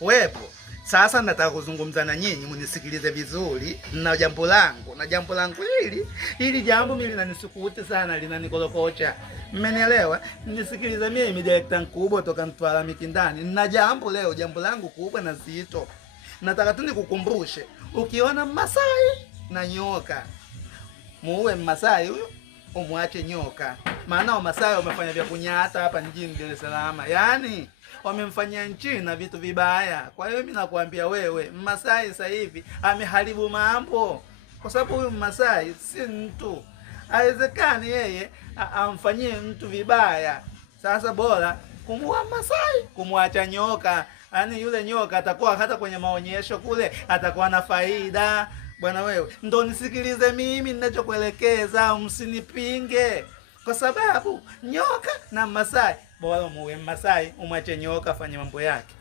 Wepo. Sasa nataka kuzungumza na nyinyi, munisikilize vizuri na jambo langu. Na jambo langu hili jambo mimi linanisukuti sana, linanikolokocha. Mmenielewa? Nisikilize mimi director mkubwa toka Mtwara Mikindani. Na jambo leo, jambo langu kubwa na zito. Nataka tu nikukumbushe, ukiona Masai na nyoka, muue Masai huyo, umwache nyoka. Maana Wamasai wamefanya vya kunyata hapa mjini Dar es Salaam. Yaani wamemfanyia nchi na vitu vibaya. Kwa hiyo mimi nakwambia wewe, Masai sasa hivi ameharibu mambo. Kwa sababu huyu Masai si mtu. Haiwezekani yeye amfanyie mtu vibaya. Sasa bora kumuua Masai, kumwacha nyoka. Yaani yule nyoka atakuwa hata kwenye maonyesho kule atakuwa na faida. Bwana wewe, ndo nisikilize mimi ninachokuelekeza, msinipinge. Kwa sababu nyoka na Masai, bora muue Masai, umwache nyoka afanye mambo yake.